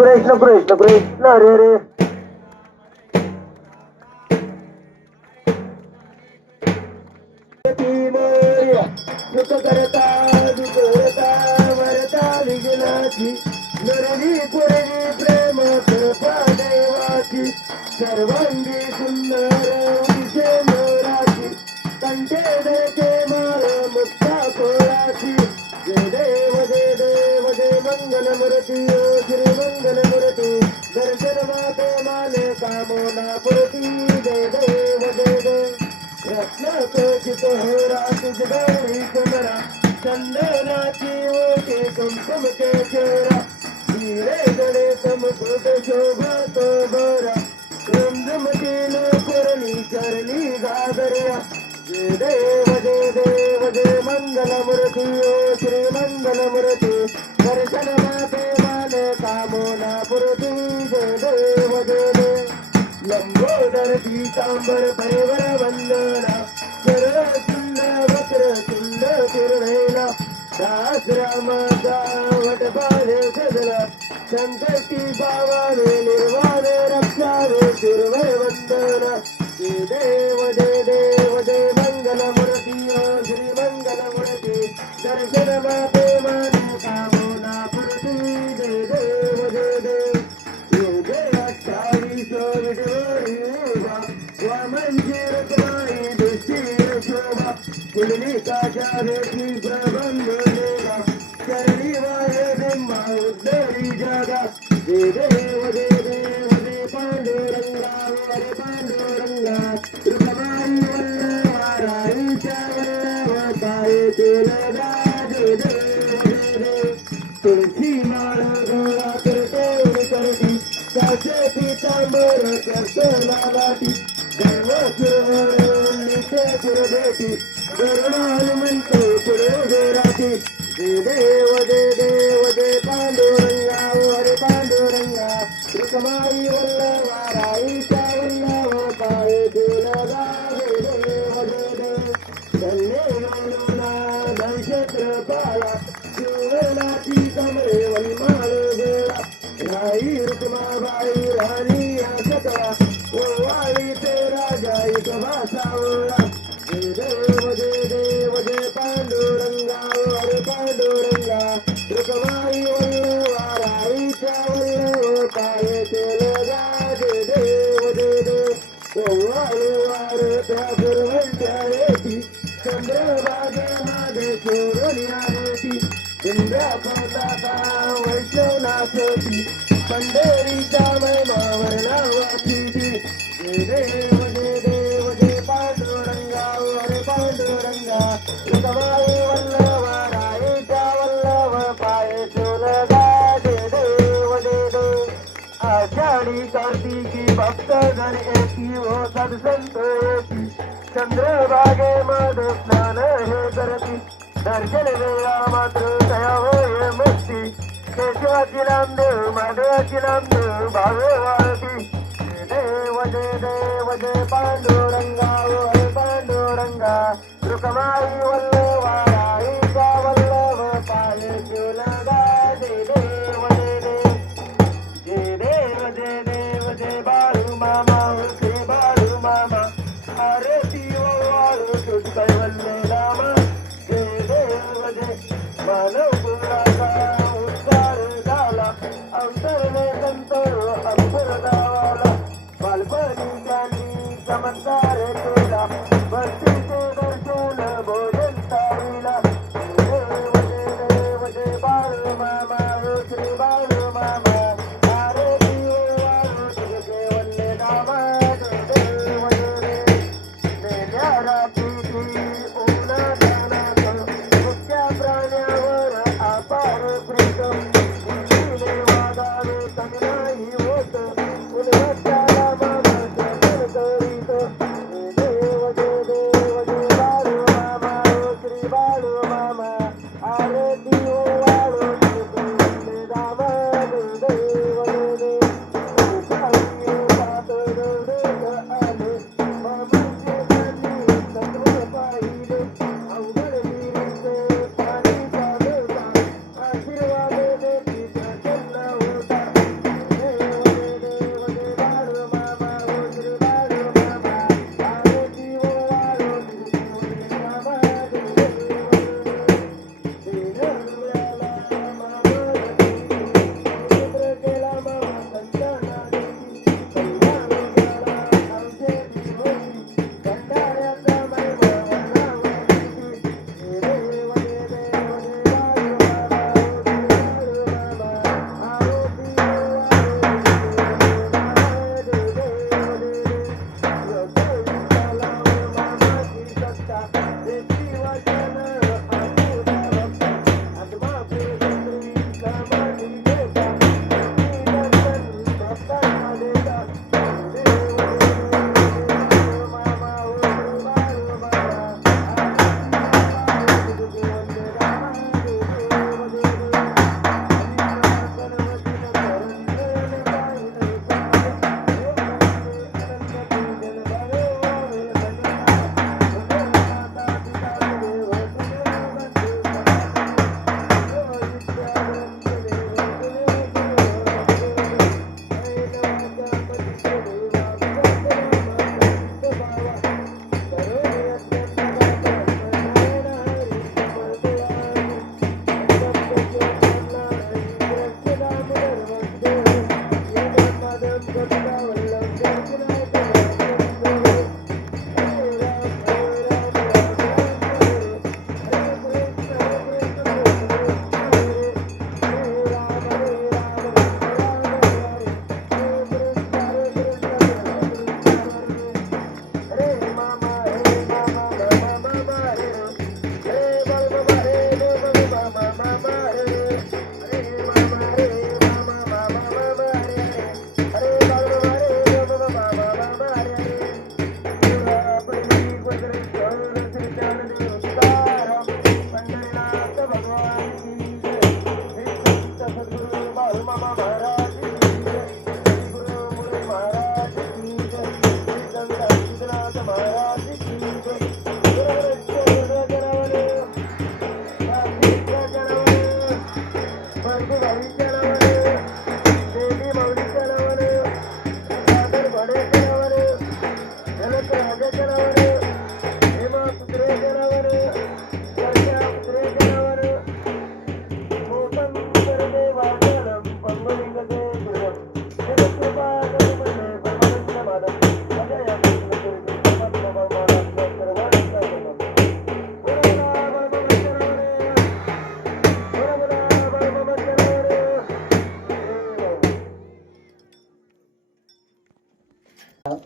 कृष्ण कृष्ण कृष्ण हरे हरे सुख करता दुख करता वरता विघ्नाची नरवी पुरवी प्रेम कृपा देवाची सर्वांगी सुंदर विषय मोराची कंठे देते माते माने कामोना पुरती जय देव जय देव रत्नाकोचित होरा तुझ गौरी कुमरा चंदनाची ओके कुमकुम के चेहरा हिरे गणे मुकुट शोभा तो बरा रुंदमतील पुरली चरली गागरिया जय देव जय देव जय मंगल मूर्ती ओ श्री मंगल मूर्ती दर्शन माते मान कामोना पीतांबर परिवर वंदना सरळ चुंड वक्र सुंद तिरवेला दास रामाचा वटपाले सजला संकटी बावावे निर्वाणे रक्षावे तिरुवर वंदना. हे देव जय देव जय मंगल मूर्ती श्री मंगल मूर्ती दर्शन माते शोभा कुलनी काच्या रेती चरणी वाय बिंबा उद्धरी जागा जय देव जय देव जय पांडुरंगा हरे पांडुरंगा रुक्माई सुरभेटी गरुडाल पुढे राठी जय देव जय देव जय पांडुरंगा हरे पांडुरंगा. पाय देव धन्य पाया पांडुरंगा रुक्माई वल्लवा राईच्या वल्लव पाय तुलगा जय देव जय देव ओवाळी वार त्या गुरवंत्या रेती चंद्रभागे मागे सोडून आलेती इंद्रा कार्तिकी एकी हो सदसंत एकी चंद्रभागे मध स्नान हे करती. दर्शन वेळा मात्र दया होय मस्ती केशवाची नामदेव माधवाची नामदेव भावे वाळती. देव जय देव जय पांडुरंगा हरे पांडुरंगा. रुकमाई वल्लवारा Huh?